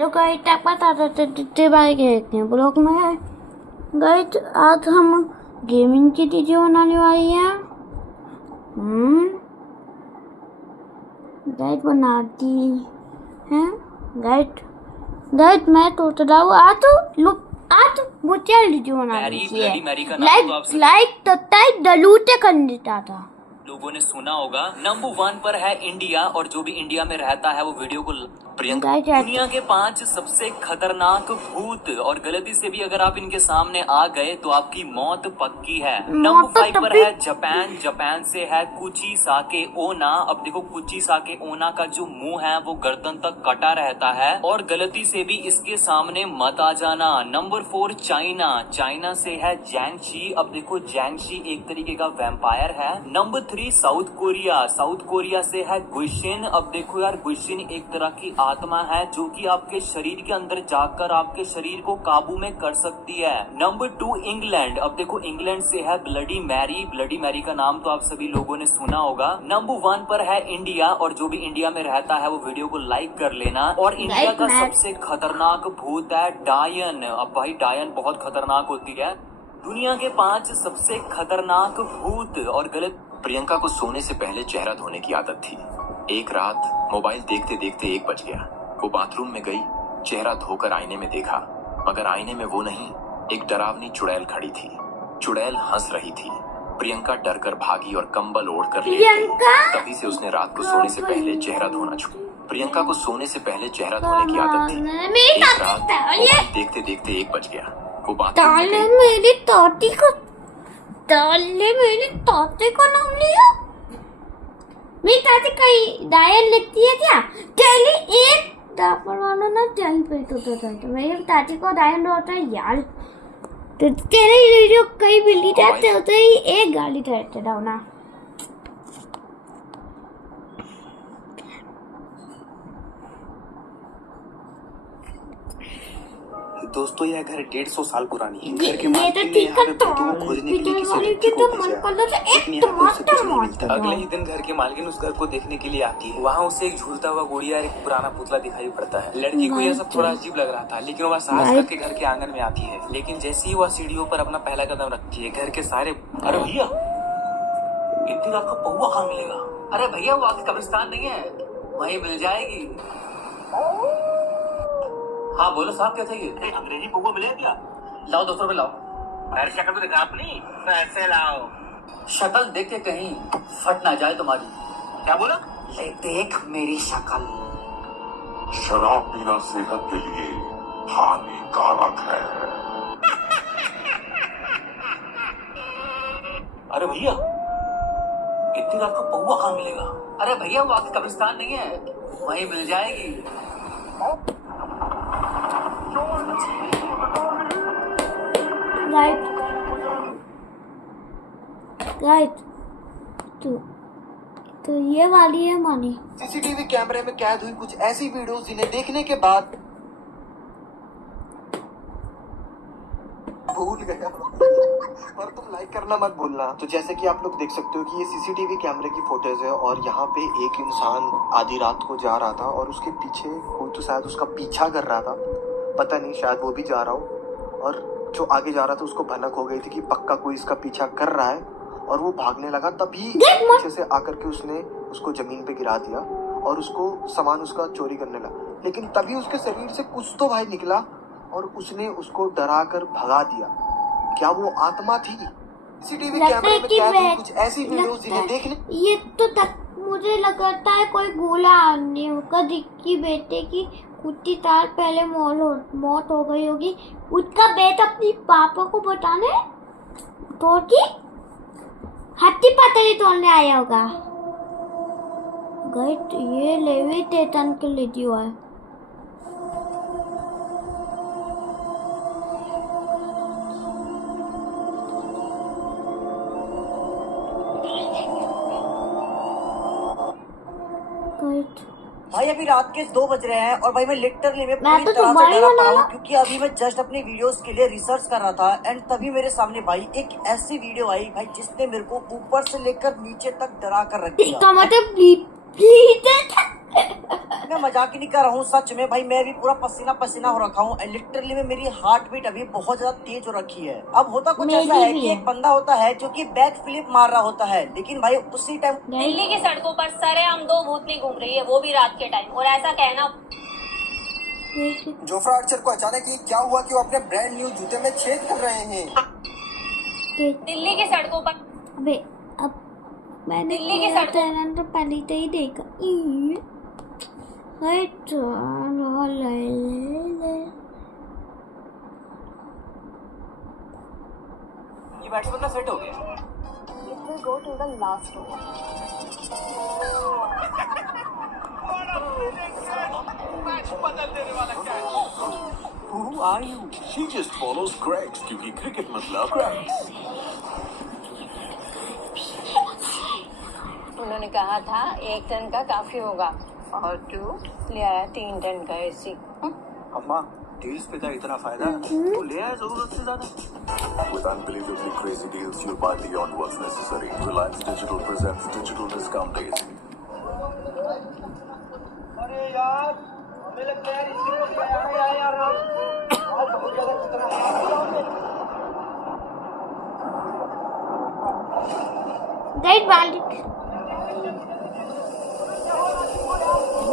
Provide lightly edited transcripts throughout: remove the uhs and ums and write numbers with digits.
Hello guys, तक पता था भाई कहते हैं ब्लॉग में गाइस। आज हम गेमिंग की वीडियो बनाने वाली हैं। गाइस बनाती हैं गाइस मैं सोच रहा हूँ आज मुझे वीडियो बनानी चाहिए। लाइक तो टाइप डलूटे कर देता था। लोगों ने सुना होगा नंबर 1 पर है इंडिया, और जो भी इंडिया में रहता है वो वीडियो को प्रियंका दुनिया के 5 सबसे खतरनाक भूत, और गलती से भी अगर आप इनके सामने आ गए तो आपकी मौत पक्की है। नंबर 5 पर है जापान से है कुची साके ओना। अब देखो कुची साके ओना का जो मुंह है वो गर्दन तक कटा रहता है, और गलती से भी इसके सामने मत आ जाना। नंबर 4 चाइना से है जैंगशी। अब देखो जैंगशी एक तरीके का वैम्पायर है। नंबर 3 साउथ कोरिया से है गुइशिन। अब देखो यार, गुइशिन एक तरह की आत्मा है जो कि आपके शरीर के अंदर जाकर आपके शरीर को काबू में कर सकती है। Number 2 England. अब देखो इंग्लैंड से है ब्लडी मैरी का नाम तो आप सभी लोगों ने सुना होगा। नंबर 1 पर है इंडिया, और जो भी इंडिया में रहता है वो वीडियो को लाइक कर लेना। और इंडिया का सबसे खतरनाक भूत है डायन। अब भाई डायन बहुत खतरनाक होती है। दुनिया के 5 सबसे खतरनाक भूत और गलत। प्रियंका को सोने से पहले चेहरा धोने की आदत थी। एक रात मोबाइल देखते देखते 1 बज गया। वो बाथरूम में गई, चेहरा धोकर आईने में देखा, मगर आईने में वो नहीं, एक डरावनी चुड़ैल खड़ी थी। चुड़ैल हंस रही थी। प्रियंका डर कर भागी और कंबल ओढ़कर लेट गई। तभी से उसने रात को सोने से पहले चेहरा धोना छोड़ा। प्रियंका को सोने से पहले चेहरा धोने की आदत थी। एक रात मोबाइल देखते देखते 1 बज गया। वो बाथरूम में गई। मेरी तोते को नाम लिया। मेरी ताती कहीं डायल लिखती है क्या? टेली एक दापर वालों ना टेली पे तो मेरी ताती को डायल होता है यार। तो तेरे वीडियो कहीं बिल्ली जाते होते ही एक गाली ठहरते डाउना। दोस्तों यह घर 150 साल पुरानी है। घर के मालिक ने यहाँ पे भूतों को खोजने के लिए किसी व्यक्ति को भेजा, लेकिन यहाँ पे उसे कुछ नहीं मिलता। अगले ही दिन घर की मालकिन उस घर को देखने के लिए आती है। वहाँ उसे एक झूलता हुआ गुड़िया और एक पुराना पुतला दिखाई पड़ता है। लड़की को यह सब थोड़ा अजीब लग रहा था, लेकिन वह साहस करके घर के आंगन में आती है। लेकिन जैसे ही वह सीढ़ियों पर अपना पहला कदम रखती है, घर के सारे अरे भैया इतनी रात को पौवा कहाँ मिलेगा? अरे भैया वो आपकी कब्रिस्तान नहीं है, वहीं मिल जाएगी। हाँ बोलो साहब, क्या चाहिए? अंग्रेजी पौवा मिलेगा क्या? लाओ 200 रुपए लाओ। अरे शक्ल तो दिखा अपनी, पैसे लाओ। शक्ल देख के कहीं फट ना जाए तुम्हारी। क्या बोला? ले देख मेरी शक्ल। शराब पीना सेहत के लिए हानिकारक है। अरे भैया इतनी रात को पौवा कहाँ मिलेगा? अरे भैया वो आपकी कब्रिस्तान नहीं है, वहीं मिल जाएगी। राइट तो ये वाली है मानी। सीसीटीवी कैमरे में कैद हुई कुछ ऐसी वीडियोस जिन्हें देखने के बाद भूल गया और तुम लाइक करना मत भूलना। तो जैसे कि आप लोग देख सकते हो कि ये सीसीटीवी कैमरे की फोटोज है, और यहाँ पे एक इंसान आधी रात को जा रहा था और उसके पीछे कोई तो शायद उसका पीछा कर रहा था, पता नहीं, शायद वो भी जा रहा हो। और जो आगे जा रहा था उसको भनक हो गई थी कि पक्का कोई इसका पीछा कर रहा है, और वो भागने लगा। तभी पीछे से आकर के उसने उसको जमीन पे गिरा दिया और उसको सामान उसका चोरी करने लगा। लेकिन तभी उसके शरीर से कुछ तो भाई निकला और उसने उसको डरा कर भगा दिया। क्या वो आत्मा थी? सीसीटीवी कैमरे में कैद हुई कुछ ऐसी वीडियोस जिन्हें देखने ये तो तक मुझे लगता है कोई गोला आने होगा। दिक्की बेटे की कुछ साल पहले मौत हो गई होगी। उसका बेटा अपनी पापा को बताने तो की हट्टी पतली तोड़ने आया होगा। गाइस ये लेविटेशन के वीडियो है। भाई अभी रात के 2 बज रहे हैं और भाई मैं लिटरली में पूरी तरह से डरा पड़ा हूँ, क्योंकि अभी मैं जस्ट अपनी वीडियोस के लिए रिसर्च कर रहा था एंड तभी मेरे सामने भाई एक ऐसी वीडियो आई भाई जिसने मेरे को ऊपर से लेकर नीचे तक डरा कर रख दिया। मैं मजाक ही नहीं कर रहा हूँ, सच में भाई मैं भी पूरा पसीना पसीना हो रखा हूँ। लिटरली में मेरी हार्ट बीट अभी बहुत ज्यादा तेज हो रखी है। अब होता कुछ ऐसा है कि एक बंदा होता है जो कि बैक फ्लिप मार रहा होता है, लेकिन भाई उसी टाइम दिल्ली की सड़कों पर सरेआम दो भूतनी घूम रही है, वो भी रात के टाइम। और ऐसा कहना जोफ्रा आर्चर को अचानक ये क्या हुआ कि वो अपने ब्रांड न्यू जूते में छेद कर रहे हैं। दिल्ली की सड़कों पर अबे अब मैंने दिल्ली की किया सड़कों था तो पहले ही देखा। ये बैट्समैन सेट हो गया। It will go to the last over. Who are you? She just follows cracks क्योंकि क्रिकेट मतलब cracks. उन्होंने कहा था 1 टन का काफी होगा और तू ले आया 3 टन का एसी। अम्मा डील्स पे था इतना फायदा तो ले आया जरूरत से ज्यादा। With unbelievably crazy deals, you'll buy beyond what's necessary. Reliance Digital presents Digital Discount Days. अरे यार हमें लगता है यार आज बहुत ज्यादा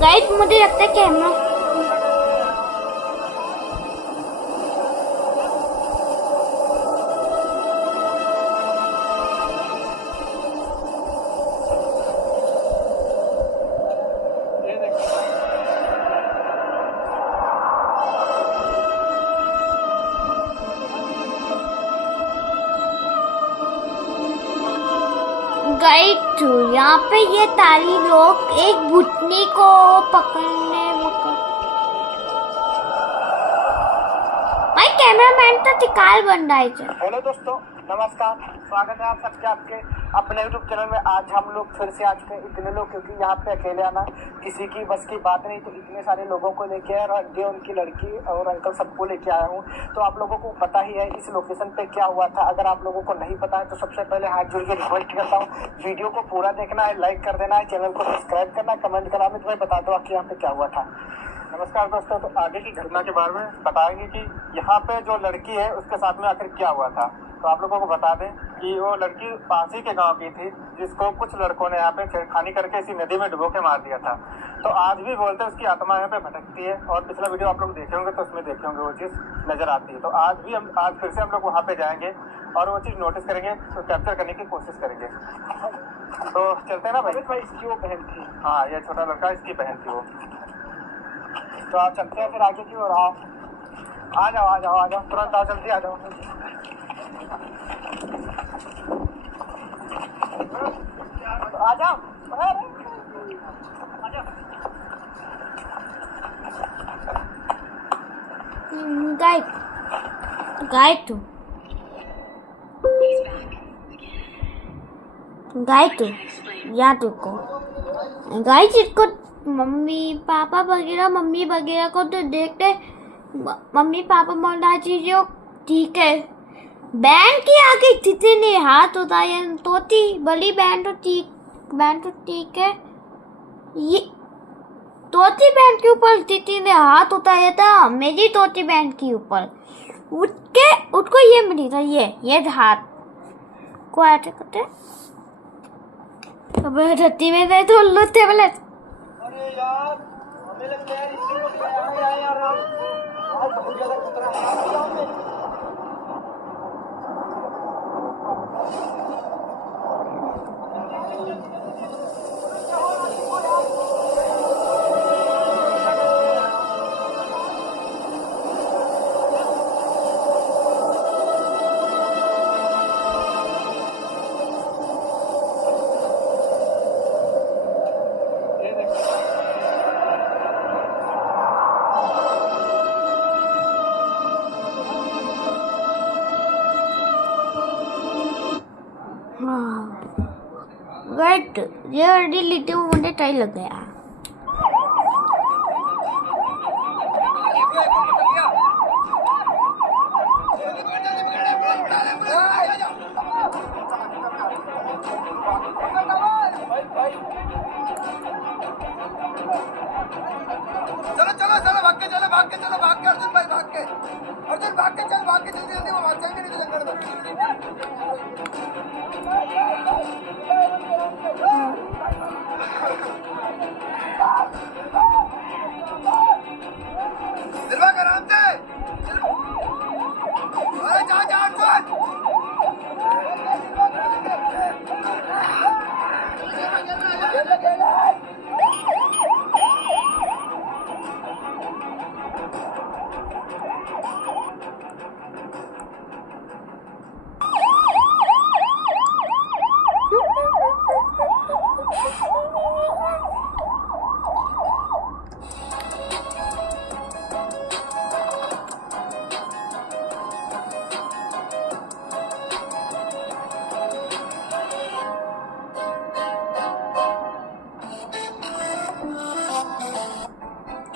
गाइड मुझे लगता है कैमरा गाइड यहाँ पे ये तारी लोग एक भुटनी को पकड़ने भाई कैमरामैन तो टिकाल बन रहा है। हेलो दोस्तों, नमस्कार, स्वागत है आप सबके आपके अपने यूट्यूब चैनल में। आज हम लोग फिर से आ चुके हैं, इतने लोग, क्योंकि यहाँ पे अकेले आना किसी की बस की बात नहीं, तो इतने सारे लोगों को लेके आया और जो उनकी लड़की और अंकल सबको लेके आया हूँ। तो आप लोगों को पता ही है इस लोकेशन पे क्या हुआ था। अगर आप लोगों को नहीं पता है तो सबसे पहले हाथ जोड़ के रिक्वेस्ट करता हूँ, वीडियो को पूरा देखना है, लाइक कर देना है, चैनल को सब्सक्राइब करना है, कमेंट करना। मैं तुम्हें बता दूँ कि यहाँ पे क्या हुआ था। नमस्कार दोस्तों, तो आगे की घटना के बारे में बताएंगे कि यहाँ पे जो लड़की है उसके साथ में आखिर क्या हुआ था। तो आप लोगों को बता दें कि वो लड़की पास ही के गांव की थी, जिसको कुछ लड़कों ने यहाँ पे छेड़खानी करके इसी नदी में डुबो के मार दिया था। तो आज भी बोलते हैं उसकी आत्मा यहाँ पे भटकती है, और पिछला वीडियो आप लोग देखे होंगे तो उसमें देखे होंगे वो चीज़ नजर आती है। तो आज फिर से हम लोग वहाँ पे जाएंगे और वो चीज़ नोटिस करेंगे, तो कैप्चर करने की कोशिश करेंगे। तो चलते हैं ना भाई। इसकी वो बहन थी, हाँ ये छोटा लड़का इसकी बहन थी वो। तो आप चलते हैं फिर आगे की ओर। आ जाओ तुरंत आओ, जल्दी आ जाओ। आ जाओ गाइड या तुमको गाइड इसको मम्मी पापा वगैरह को तो देखते मम्मी पापा बोल रहा चीजों ठीक है। बैंड की आगे स्थिति ने हाथ उठाया, तोती बड़ी बैंड तो ठीक है। ये तोती बैंड के ऊपर स्थिति ने हाथ उठाया था, मेरी तोती बैंड के ऊपर उसको ये मिली था, ये हाथ को ऐसे करते अब धरती में गए तो लुत्ते वाले। अरे यार हमें लगता है यार आज बहुत ज्यादा खतरा है। बट ये ऑलरेडी लिटे मुझे टाइम लग गया। भाग के जल्दी जल्दी, वो भाग जाएंगे नहीं तो जंगल में। दिलवा आराम से, अरे जा जा चल।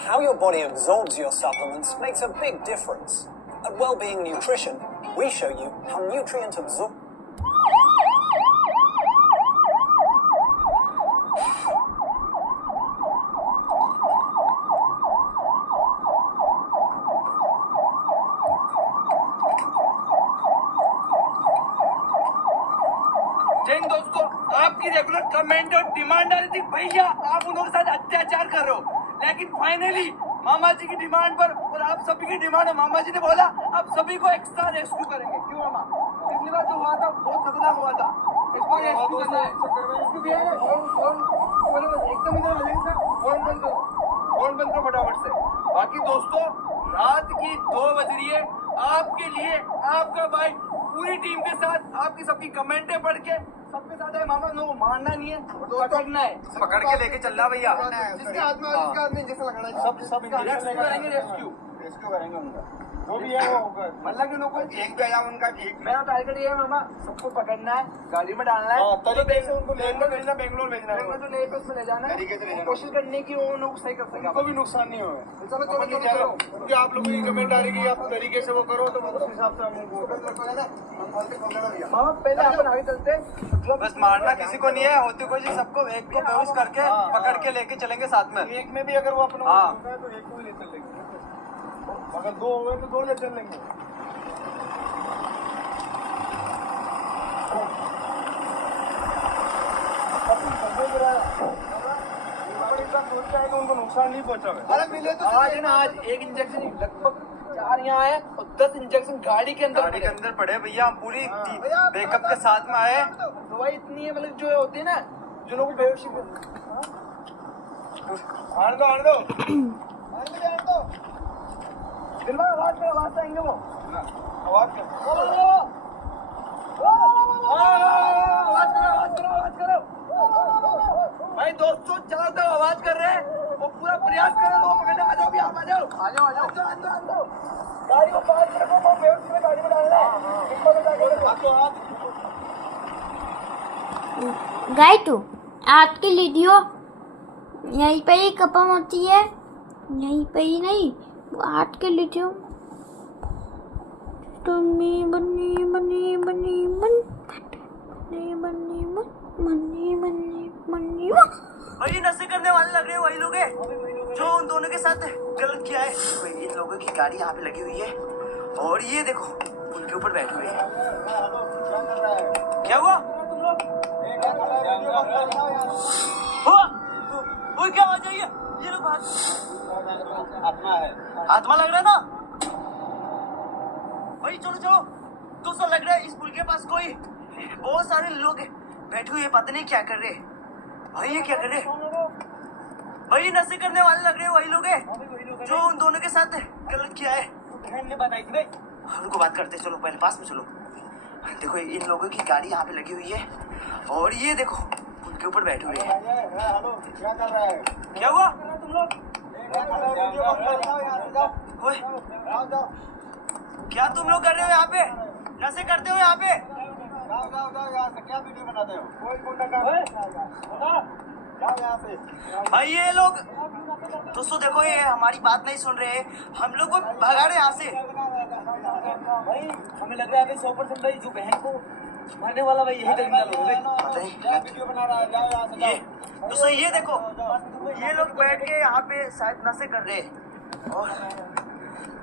How your body absorbs your supplements makes a big difference. At Wellbeing Nutrition, we show you how nutrient absorption. Jain दोस्तों, आपकी रेगुलर कमेंट और डिमांड आ रही थी भैया आप उन लोगों के साथ अत्याचार कर रहे हो, लेकिन फाइनली मामा जी की डिमांड पर और आप सभी की डिमांड है, मामा जी ने बोला आप सभी को एक्स्ट्रा रेस्क्यू करेंगे। क्यों मामा? पिछली बार जो हुआ था बहुत खतरनाक हुआ था, इस बार रेस्क्यू करना है। रेस्क्यू किया है, एकदम इधर आ जाएंगे, फोन बंद करो फटाफट से। बाकी दोस्तों, रात की 2 बज रही है, आपके लिए आपका भाई पूरी टीम के साथ आपकी सबकी कमेंटें पढ़ के सबके साथ है। मामा लोगों को मारना नहीं है, पकड़ना है, पकड़ के लेके चल रहा भैया। जिसके हाथ में जिसका हाथ में जैसे लगाना है, सब करेंगे रेस्क्यू करेंगे उनका जो भी है वो होगा। मतलब कि लोगों को एक भी आया उनका ठीक। मेरा टारगेट ये है मामा, सबको पकड़ना है, गाड़ी में डालना है, तरीके से उनको भेजना, बेंगलोर भेजना है, तो ले उसमें ले जाना है, कोशिश करने की वो लोग सही कर सके, कोई भी नुकसान नहीं होगा। चलो चलो चलो, क्योंकि आप लोगों की कमेंट आ रही है आप तरीके से वो करो तो उस हिसाब से मामा पहले अपन आगे चलते। बस मारना किसी को नहीं है, होती कोई सबको एक को बेहोश करके पकड़ के लेके चलेंगे साथ में। एक में भी अगर वो अपना तो एक को भी ले चलेंगे, अगर 2 हो गए तो 2 ले चल लेंगे। उनको नुकसान नहीं पहुंचा। अरे मिले तो आज है ना, आज एक इंजेक्शन लगभग 4 यहाँ है और 10 इंजेक्शन गाड़ी के अंदर पड़े भैया। हम पूरी बैकअप के साथ में आए। दवाई इतनी है, मतलब जो होती है ना, जो लोगों को बेहोशी आने दो दिल में आवाज आएंगे वो आवाज करो भाई। दोस्तों चारों तरफ आवाज कर रहे हैं और पूरा प्रयास कर रहे हैं लोग पकड़ने। आ जाओ भी, आप आ जाओ। गाड़ी को पास रखो, गाड़ी में डालना है। गाय टू आज की वीडियो यहीं पे ही खत्म होती है, यहीं पे ही नहीं, आज के वीडियो तुम्हें बनी बनी बनी बनी बनी बनी बनी बनी बनी भाई नशे करने वाले लग रहे हैं वही लोग हैं जो उन दोनों के साथ गलत किया है। इन लोगों की गाड़ी यहाँ पे लगी हुई है और ये देखो उनके ऊपर बैठे हुए हैं। क्या हुआ? क्या आवाज आई है? ये लोग आत्मा लग रहा है ना भाई। चलो दोस्तों, लग रहा है इस पुल के पास कोई बहुत सारे लोग बैठे हुए, पता नहीं क्या कर रहे भाई। ये क्या कर रहे भाई? नशे करने वाले लग रहे हैं वही लोग हैं जो उन दोनों के साथ गलत किया है। उनको बात करते, चलो पहले पास में चलो। देखो इन लोगों की गाड़ी यहाँ पे लगी हुई है और ये देखो उनके ऊपर बैठे हुए हैं। क्या हुआ? क्या तुम लोग कर रहे हो यहाँ पे? नशे करते हो यहाँ पे? क्या वीडियो बनाते हो? भाई ये लोग दोस्तों देखो, ये हमारी बात नहीं सुन रहे, हम लोग को भगा रहे यहाँ से। भाई हमें लग रहा है 100% भाई जो बहन को मारने वाला भाई यही कहीं वीडियो बना रहा है। ये दोस्तों ये देखो, ये लोग बैठ के यहाँ पे शायद नशे कर रहे हैं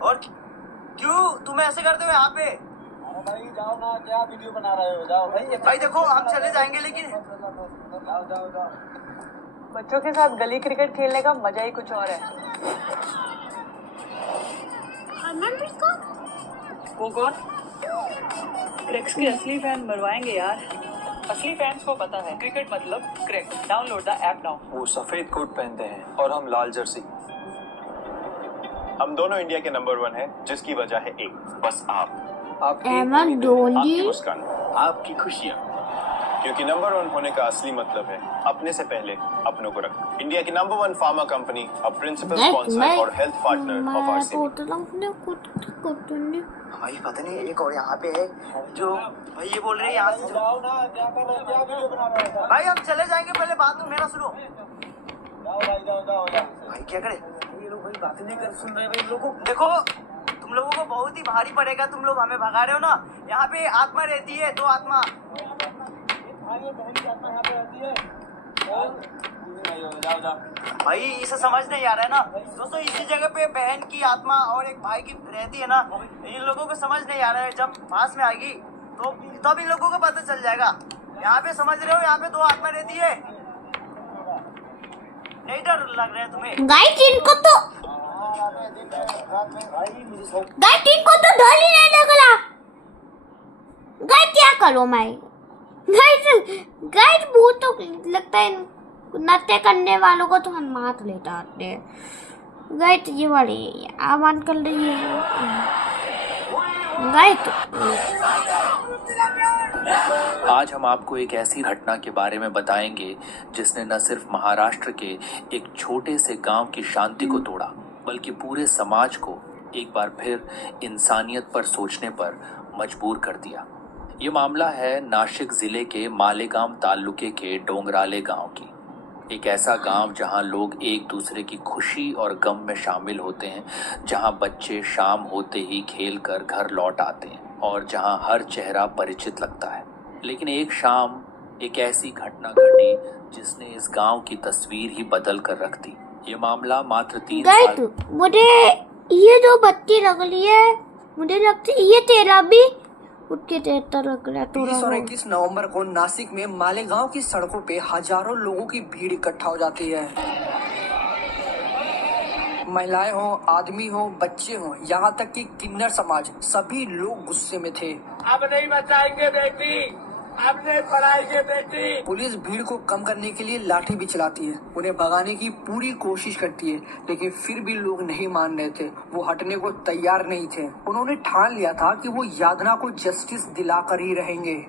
और क्यों तुम्हें ऐसे करते हो यहाँ पे? भाई जाओ ना, क्या वीडियो बना रहे हो, जाओ भाई देखो हम चले जाएंगे लेकिन जाओ। बच्चों के साथ गली क्रिकेट खेलने का मजा ही कुछ और है। वो कौन? क्रिक्स के असली फैन मरवाएंगे यार। असली फैंस को पता है क्रिकेट मतलब cric. Download the app now. वो सफेद कोट पहनते हैं और हम लाल जर्सी। हम दोनों इंडिया के नंबर 1 हैं, जिसकी वजह है एक, बस आपकी मुस्कान, आपकी खुशियाँ। क्योंकि नंबर 1 होने का असली मतलब है अपने से पहले अपनों को रखना। इंडिया की number 1 pharma company, a principal sponsor और health partner of our city. भाई पता नहीं एक और यहाँ पे है जो भाई ये बोल रहे हैं यहाँ से जाओ ना, क्या कर रहे हो, क्या वीडियो बना रहे हो? भाई हम चले जाएंगे, पहले बात तो मेरा सुनो। जाओ भाई, जाओ। भाई क्या करे, ये लोग भाई बातें नहीं कर सुन रहे भाई लोगों को। देखो तुम लोगों को बहुत ही भारी पड़ेगा, तुम लोग हमें भगा रहे हो ना। यहाँ पे आत्मा रहती है, 2 आत्मा। जाओ। भाई इसे समझ नहीं आ रहा है ना दोस्तों, इसी जगह पे बहन की आत्मा और एक भाई की रहती है ना। इन लोगों को समझ नहीं आ रहा है, जब पास में आएगी तो तब इन लोगों को पता चल जाएगा। यहाँ पे समझ रहे हो, यहाँ पे 2 आत्मा रहती है। नहीं डर लग रहा है तुम्हें? गाइस इनको तो डर ही नहीं लग रहा। गाइस क्या करो मैं? गाइस वो तो लगता है नृत्य करने वालों को तो हम मार लेता है। गाइस ये वाली आवाज कर रही है गाइस। आज हम आपको एक ऐसी घटना के बारे में बताएंगे जिसने न सिर्फ महाराष्ट्र के एक छोटे से गांव की शांति को तोड़ा, बल्कि पूरे समाज को एक बार फिर इंसानियत पर सोचने पर मजबूर कर दिया। ये मामला है नाशिक जिले के मालेगांव तालुके के डोंगराले गांव की। एक ऐसा गांव जहां लोग एक दूसरे की खुशी और गम में शामिल होते हैं, जहां बच्चे शाम होते ही खेलकर घर लौट आते हैं और जहां हर चेहरा परिचित लगता है। लेकिन एक शाम एक ऐसी घटना घटी जिसने इस गांव की तस्वीर ही बदल कर रख दी। ये मामला मात्र 3 साल। मुझे ये जो बत्ती लग रही है, मुझे लगती है ये तेरा भी उसके देता लग रहा है। 20 और 21 नवंबर को नासिक में मालेगांव की सड़कों पे हजारों लोगों की भीड़ इकट्ठा हो जाती है। महिलाएं हो, आदमी हो, बच्चे हो, यहाँ तक कि किन्नर समाज, सभी लोग गुस्से में थे। अब नहीं बचाएंगे बेटी, अब नहीं पढ़ाएंगे बेटी। पुलिस भीड़ को कम करने के लिए लाठी भी चलाती है, उन्हें भगाने की पूरी कोशिश करती है, लेकिन फिर भी लोग नहीं मान रहे थे। वो हटने को तैयार नहीं थे। उन्होंने ठान लिया था कि वो यादना को जस्टिस दिलाकर ही रहेंगे।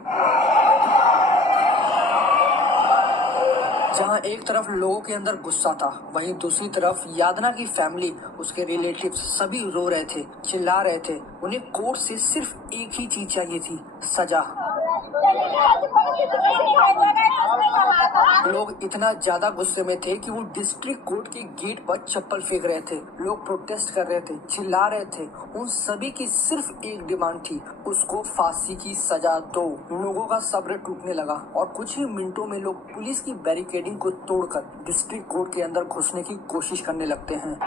जहां एक तरफ लोगों के अंदर गुस्सा था, वहीं दूसरी तरफ यादना की फैमिली, उसके रिलेटिव्स सभी रो रहे थे, चिल्ला रहे थे। उन्हें कोर्ट से सिर्फ एक ही चीज चाहिए थी, सजा। लोग इतना ज्यादा गुस्से में थे कि वो डिस्ट्रिक्ट कोर्ट के गेट पर चप्पल फेंक रहे थे। लोग प्रोटेस्ट कर रहे थे, चिल्ला रहे थे। उन सभी की सिर्फ एक डिमांड थी, उसको फांसी की सजा दो। लोगों का सब्र टूटने लगा और कुछ ही मिनटों में लोग पुलिस की बैरिकेडिंग को तोड़कर डिस्ट्रिक्ट कोर्ट के अंदर घुसने की कोशिश करने लगते हैं।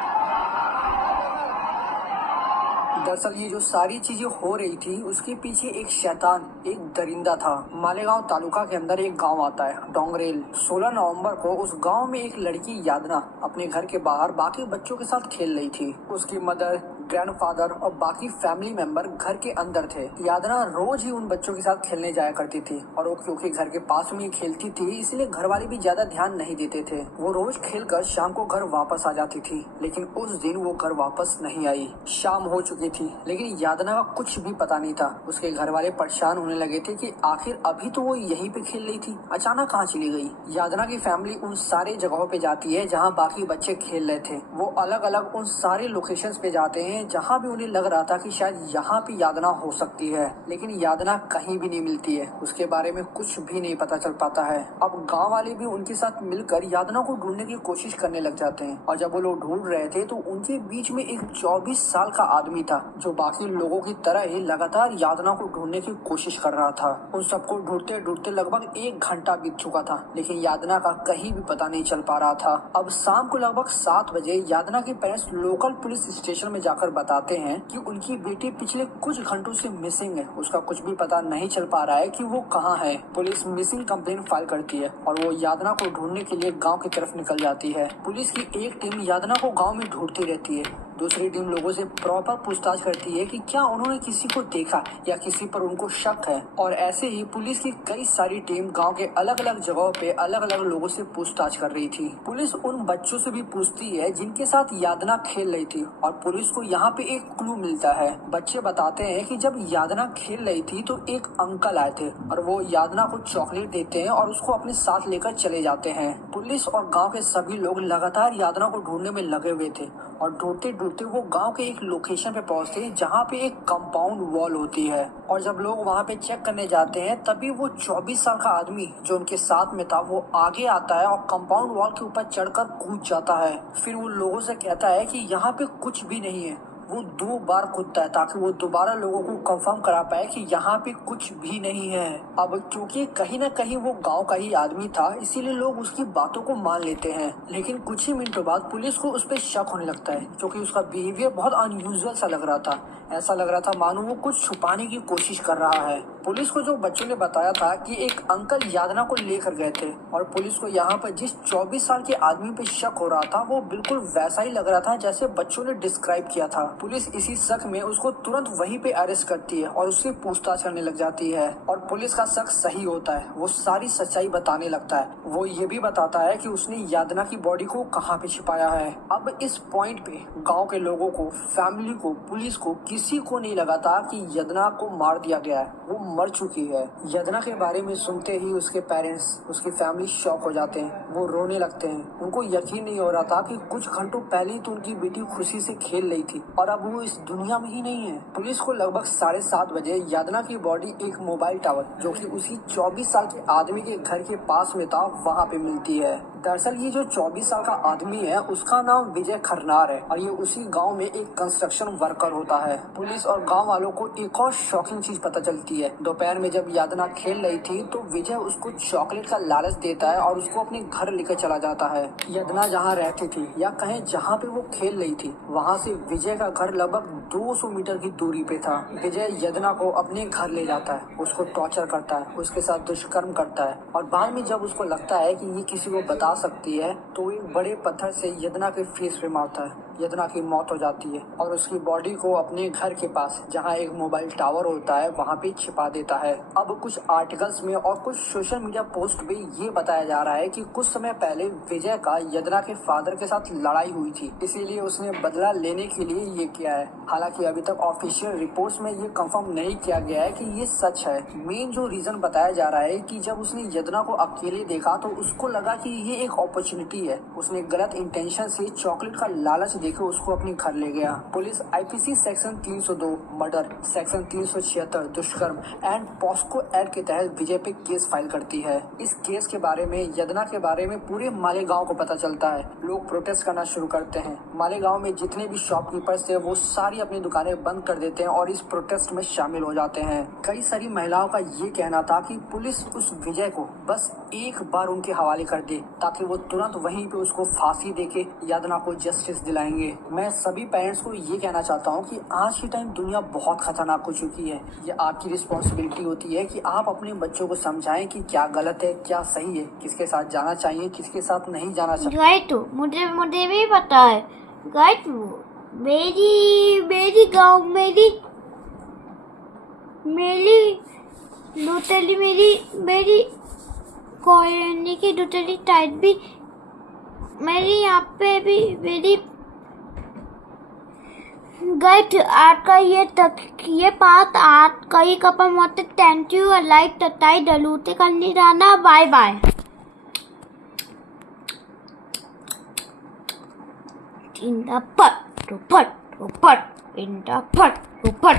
दरअसल ये जो सारी चीजें हो रही थी, उसके पीछे एक शैतान, एक दरिंदा था। मालेगांव तालुका के अंदर एक गांव आता है, डोंगरेल। 16 नवंबर को उस गांव में एक लड़की यादना अपने घर के बाहर बाकी बच्चों के साथ खेल रही थी। उसकी मदर, ग्रैंडफादर और बाकी फैमिली मेंबर घर के अंदर थे। यादना रोज ही उन बच्चों के साथ खेलने जाया करती थी और वो क्योंकि घर के पास में खेलती थी, इसलिए घर वाले भी ज्यादा ध्यान नहीं देते थे। वो रोज खेलकर शाम को घर वापस आ जाती थी, लेकिन उस दिन वो घर वापस नहीं आई। शाम हो चुकी थी, लेकिन यादना का कुछ भी पता नहीं था। उसके घर वाले परेशान होने लगे थे कि आखिर अभी तो वो यहीं पे खेल रही थी, अचानक कहाँ चली गई। यादना की फैमिली उन सारे जगहों पे जाती है जहाँ बाकी बच्चे खेल रहे थे। वो अलग अलग उन सारे लोकेशंस पे जाते हैं जहाँ भी उन्हें लग रहा था कि शायद यहाँ पे यादना हो सकती है, लेकिन यादना कहीं भी नहीं मिलती है। उसके बारे में कुछ भी नहीं पता चल पाता है। अब गाँव वाले भी उनके साथ मिलकर यादना को ढूंढने की कोशिश करने लग जाते हैं और जब वो लोग ढूंढ रहे थे तो उनके बीच में एक 24 साल का आदमी था जो बाकी लोगों की तरह ही लगातार यादना को ढूंढने की कोशिश कर रहा था। उन सबको ढूंढते ढूंढते लगभग 1 घंटा बीत चुका था, लेकिन यादना का कहीं भी पता नहीं चल पा रहा था। अब शाम को लगभग 7 बजे यादना के पेरेंट्स लोकल पुलिस स्टेशन में जाकर आकर बताते हैं कि उनकी बेटी पिछले कुछ घंटों से मिसिंग है। उसका कुछ भी पता नहीं चल पा रहा है कि वो कहाँ है। पुलिस मिसिंग कंप्लेंट फाइल करती है और वो यादना को ढूंढने के लिए गांव की तरफ निकल जाती है। पुलिस की एक टीम यादना को गांव में ढूंढती रहती है, दूसरी टीम लोगों से प्रॉपर पूछताछ करती है कि क्या उन्होंने किसी को देखा या किसी पर उनको शक है। और ऐसे ही पुलिस की कई सारी टीम गांव के अलग अलग जगहों पे अलग अलग लोगों से पूछताछ कर रही थी। पुलिस उन बच्चों से भी पूछती है जिनके साथ यादना खेल रही थी और पुलिस को यहाँ पे एक क्लू मिलता है। बच्चे बताते हैं कि जब यादना खेल रही थी तो एक अंकल आए थे और वो यादना को चॉकलेट देते हैं और उसको अपने साथ लेकर चले जाते हैं। पुलिस और गाँव के सभी लोग लगातार यादना को ढूंढने में लगे हुए थे और ढूंढते ढूंढते वो गांव के एक लोकेशन पे पहुंचते जहां पे एक कंपाउंड वॉल होती है। और जब लोग वहां पे चेक करने जाते हैं तभी वो 24 साल का आदमी जो उनके साथ में था वो आगे आता है और कंपाउंड वॉल के ऊपर चढ़कर कूद जाता है। फिर वो लोगों से कहता है कि यहाँ पे कुछ भी नहीं है। वो 2 बार कूदता है ताकि वो दोबारा लोगों को कंफर्म करा पाए कि यहाँ पे कुछ भी नहीं है। अब क्योंकि कहीं ना कहीं वो गांव का ही आदमी था इसीलिए लोग उसकी बातों को मान लेते हैं। लेकिन कुछ ही मिनटों बाद पुलिस को उस पर शक होने लगता है क्योंकि उसका बिहेवियर बहुत अनयूजुअल सा लग रहा था। ऐसा लग रहा था मानो वो कुछ छुपाने की कोशिश कर रहा है। पुलिस को जो बच्चों ने बताया था कि एक अंकल यादना को लेकर गए थे और पुलिस को यहाँ पर जिस 24 साल के आदमी पे शक हो रहा था वो बिल्कुल वैसा ही लग रहा था जैसे बच्चों ने डिस्क्राइब किया था। पुलिस इसी शक में उसको तुरंत वहीं पे अरेस्ट करती है और उससे पूछताछ करने लग जाती है और पुलिस का शक सही होता है। वो सारी सच्चाई बताने लगता है। वो ये भी बताता है कि उसने यादना की बॉडी को कहाँ पे छिपाया है। अब इस पॉइंट पे गाँव के लोगों को, फैमिली को, पुलिस को, किसी को नहीं लगा था कि यादना को मार दिया गया है, वो मर चुकी है। यादना के बारे में सुनते ही उसके पेरेंट्स, उसकी फैमिली शॉक हो जाते हैं। वो रोने लगते हैं। उनको यकीन नहीं हो रहा था कि कुछ घंटों पहले तो उनकी बेटी खुशी से खेल रही थी और अब वो इस दुनिया में ही नहीं है। पुलिस को लगभग 7:30 बजे यादना की बॉडी एक मोबाइल टावर जो कि उसी 24 साल के आदमी के घर के पास में था वहाँ पे मिलती है। दरअसल ये जो 24 साल का आदमी है उसका नाम विजय खरनार है और ये उसी गांव में एक कंस्ट्रक्शन वर्कर होता है। पुलिस और गांव वालों को एक और शॉकिंग चीज पता चलती है। दोपहर में जब यादना खेल रही थी तो विजय उसको चॉकलेट का लालच देता है और उसको अपने घर लेकर चला जाता है। यादना जहाँ रहती थी या कहें जहाँ पे वो खेल रही थी वहाँ से विजय का घर लगभग 200 मीटर की दूरी पे था। विजय यादना को अपने घर ले जाता है, उसको टॉर्चर करता है, उसके साथ दुष्कर्म करता है और बाद में जब उसको लगता है कि ये किसी को बता सकती है तो एक बड़े पत्थर से यादना के फेस पे मारता है। यादना की मौत हो जाती है और उसकी बॉडी को अपने घर के पास जहां एक मोबाइल टावर होता है वहां पे छिपा देता है। अब कुछ आर्टिकल्स में और कुछ सोशल मीडिया पोस्ट पे ये बताया जा रहा है कि कुछ समय पहले विजय का यादना के फादर के साथ लड़ाई हुई थी, इसीलिए उसने बदला लेने के लिए ये किया है। हालांकि अभी तक ऑफिशियल रिपोर्ट्स में ये कंफर्म नहीं किया गया है कि ये सच है। मेन जो रीजन बताया जा रहा है कि जब उसने यादना को अकेले देखा तो उसको लगा कि ये एक अपॉर्चुनिटी है। उसने गलत इंटेंशन से चॉकलेट का लालच देकर उसको अपने घर ले गया। Police IPC section 302 murder, section 376 दुष्कर्म एंड पॉस्को एक्ट के तहत विजय पे केस फाइल करती है। इस केस के बारे में, यादना के बारे में पूरे मालेगांव को पता चलता है। लोग प्रोटेस्ट करना शुरू करते हैं। मालेगांव में जितने भी शॉपकीपर्स थे वो सारी अपनी दुकानें बंद कर देते हैं और इस प्रोटेस्ट में शामिल हो जाते हैं। कई सारी महिलाओं का ये कहना था कि पुलिस उस विजय को बस एक बार उनके हवाले कर दे ताकि वो तुरंत वहीं पे उसको फांसी देके यादना को जस्टिस दिलाएंगे। मैं सभी पेरेंट्स को ये कहना चाहता हूँ कि आज के टाइम दुनिया बहुत खतरनाक हो चुकी है। ये आपकी रिस्पॉन्सिबिलिटी होती है कि आप अपने बच्चों को समझाएं कि क्या गलत है, क्या सही है, किसके साथ जाना चाहिए, किसके साथ नहीं जाना चाहिए। राइट, मुझे भी पता है। राइट, मेरी गाँव मेरी कॉलोनी की दूसरी टाइप भी मेरी यहाँ पे भी मेरी गाइड आज का ये पार्ट आज का ही कपा मोटे। थैंक यू, लाइक तताई डलूते करनी जाना। Bye bye. in the put to put in the put to put